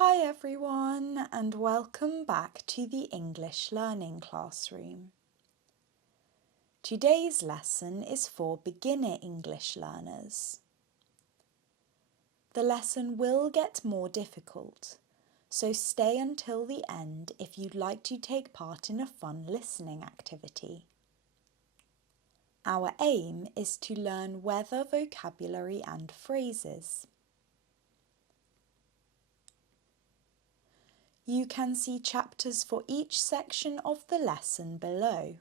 Hi everyone and welcome back to the English Learning Classroom. Today's lesson is for beginner English learners. The lesson will get more difficult, so stay until the end if you'd like to take part in a fun listening activity. Our aim is to learn weather vocabulary and phrases. You can see chapters for each section of the lesson below.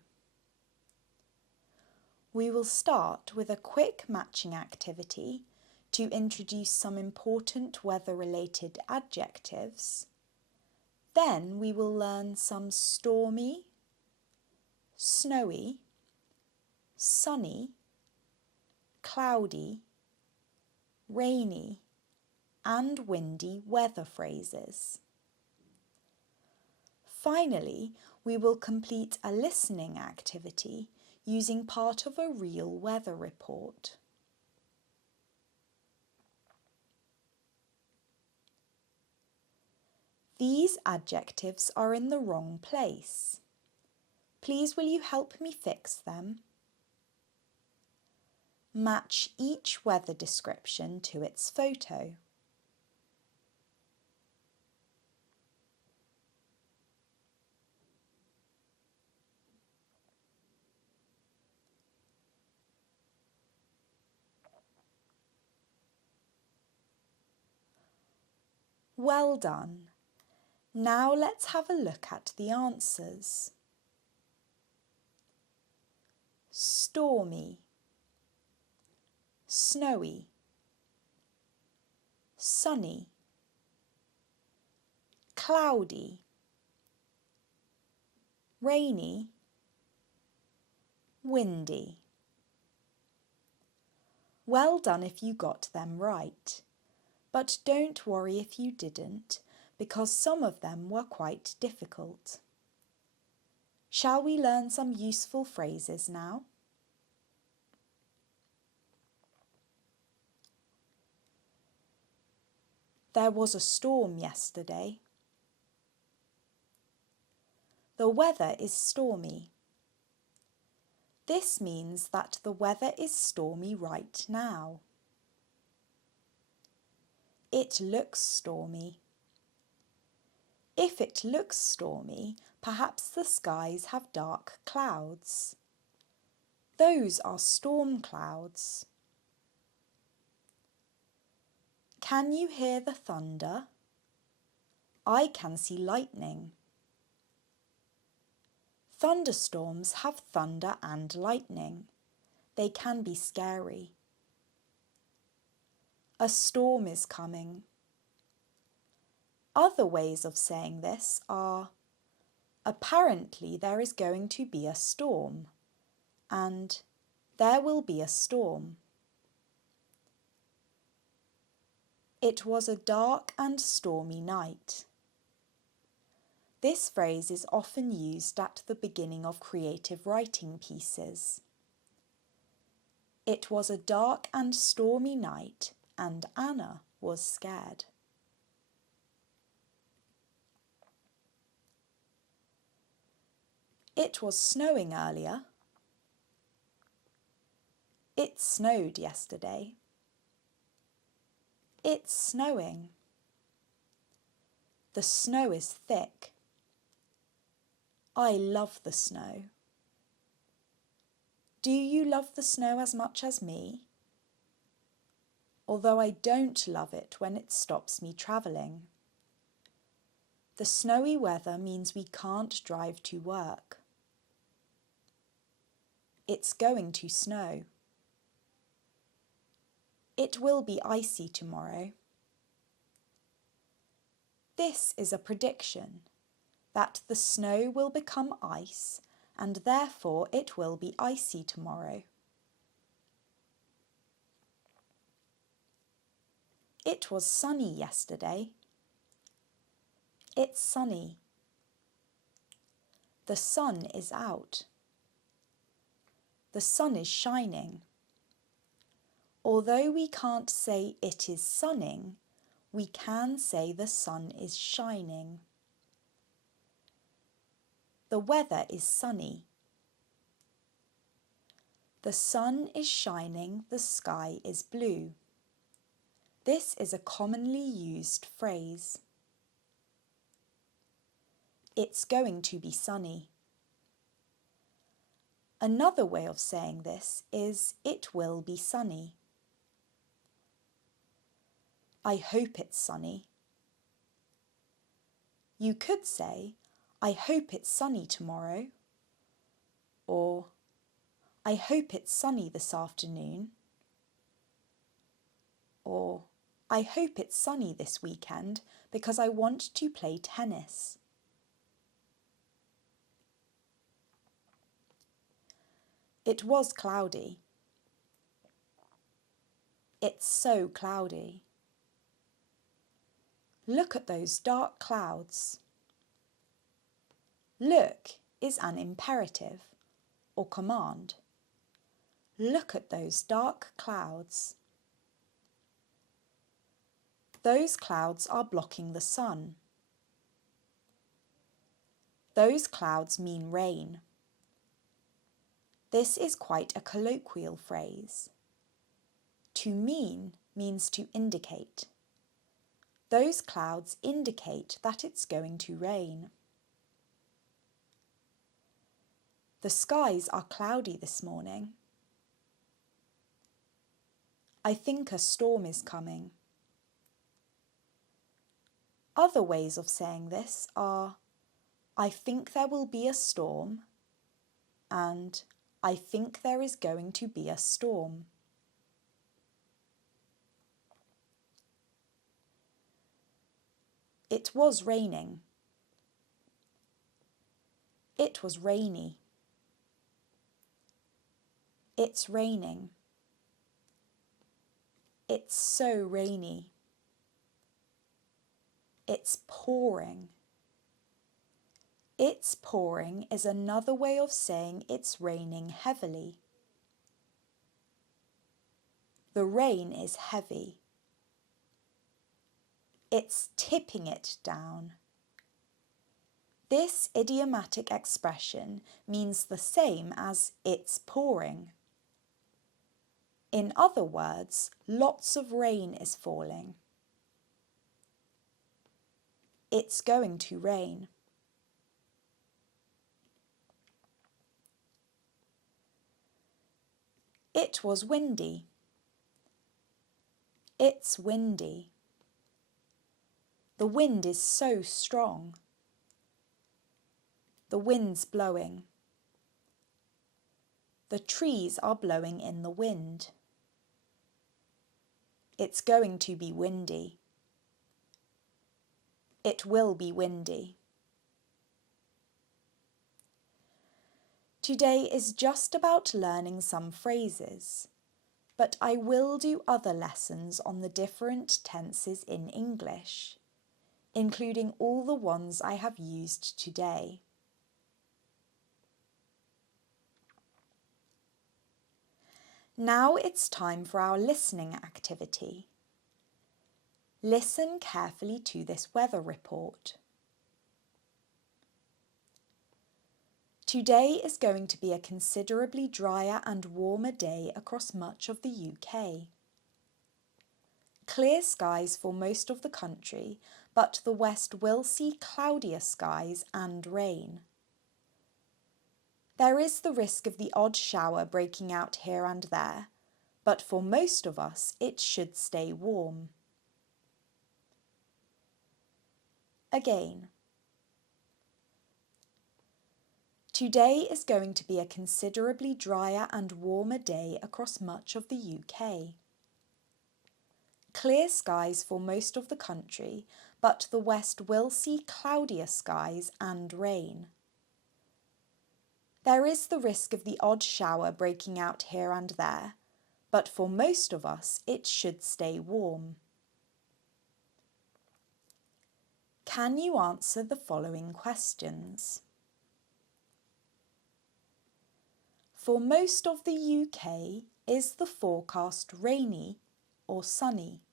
We will start with a quick matching activity to introduce some important weather-related adjectives. Then we will learn some stormy, snowy, sunny, cloudy, rainy and windy weather phrases. Finally, we will complete a listening activity using part of a real weather report. These adjectives are in the wrong place. Please will you help me fix them? Match each weather description to its photo. Well done. Now let's have a look at the answers. Stormy, snowy, sunny, cloudy, rainy, windy. Well done if you got them right, but don't worry if you didn't, because some of them were quite difficult. Shall we learn some useful phrases now? There was a storm yesterday. The weather is stormy. This means that the weather is stormy right now. It looks stormy. If it looks stormy, perhaps the skies have dark clouds. Those are storm clouds. Can you hear the thunder? I can see lightning. Thunderstorms have thunder and lightning. They can be scary. A storm is coming. Other ways of saying this are, apparently there is going to be a storm, and there will be a storm. It was a dark and stormy night. This phrase is often used at the beginning of creative writing pieces. It was a dark and stormy night, and Anna was scared. It was snowing earlier. It snowed yesterday. It's snowing. The snow is thick. I love the snow. Do you love the snow as much as me? Although I don't love it when it stops me travelling. The snowy weather means we can't drive to work. It's going to snow. It will be icy tomorrow. This is a prediction that the snow will become ice and therefore it will be icy tomorrow. It was sunny yesterday. It's sunny. The sun is out. The sun is shining. Although we can't say it is sunning, we can say the sun is shining. The weather is sunny. The sun is shining, the sky is blue. This is a commonly used phrase. It's going to be sunny. Another way of saying this is it will be sunny. I hope it's sunny. You could say, I hope it's sunny tomorrow, or I hope it's sunny this afternoon, or I hope it's sunny this weekend because I want to play tennis. It was cloudy. It's so cloudy. Look at those dark clouds. Look is an imperative or command. Look at those dark clouds. Those clouds are blocking the sun. Those clouds mean rain. This is quite a colloquial phrase. To mean means to indicate. Those clouds indicate that it's going to rain. The skies are cloudy this morning. I think a storm is coming. Other ways of saying this are, I think there will be a storm, and I think there is going to be a storm. It was raining. It was rainy. It's raining. It's so rainy. It's pouring. It's pouring is another way of saying it's raining heavily. The rain is heavy. It's tipping it down. This idiomatic expression means the same as it's pouring. In other words, lots of rain is falling. It's going to rain. It was windy. It's windy. The wind is so strong. The wind's blowing. The trees are blowing in the wind. It's going to be windy. It will be windy. Today is just about learning some phrases, but I will do other lessons on the different tenses in English, including all the ones I have used today. Now it's time for our listening activity. Listen carefully to this weather report. Today is going to be a considerably drier and warmer day across much of the UK. Clear skies for most of the country, but the west will see cloudier skies and rain. There is the risk of the odd shower breaking out here and there, but for most of us it should stay warm. Again. Today is going to be a considerably drier and warmer day across much of the UK. Clear skies for most of the country, but the west will see cloudier skies and rain. There is the risk of the odd shower breaking out here and there, but for most of us it should stay warm. Can you answer the following questions? For most of the UK, is the forecast rainy or sunny?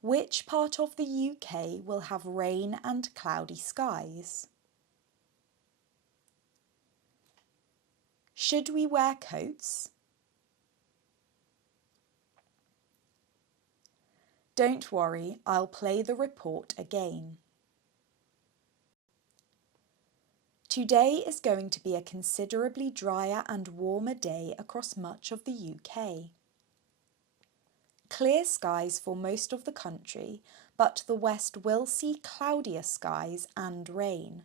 Which part of the UK will have rain and cloudy skies? Should we wear coats? Don't worry, I'll play the report again. Today is going to be a considerably drier and warmer day across much of the UK. Clear skies for most of the country, but the west will see cloudier skies and rain.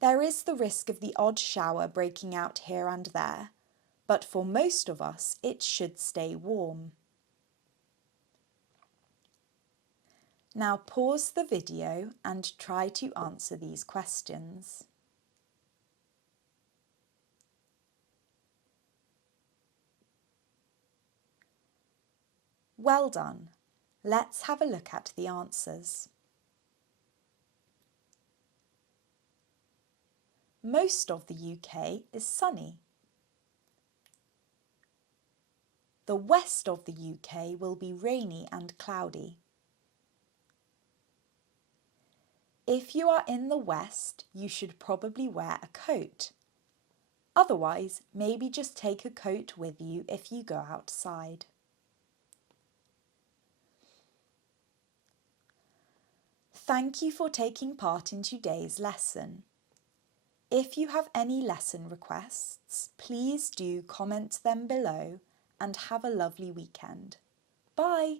There is the risk of the odd shower breaking out here and there, but for most of us it should stay warm. Now pause the video and try to answer these questions. Well done. Let's have a look at the answers. Most of the UK is sunny. The west of the UK will be rainy and cloudy. If you are in the west, you should probably wear a coat. Otherwise, maybe just take a coat with you if you go outside. Thank you for taking part in today's lesson. If you have any lesson requests, please do comment them below and have a lovely weekend. Bye!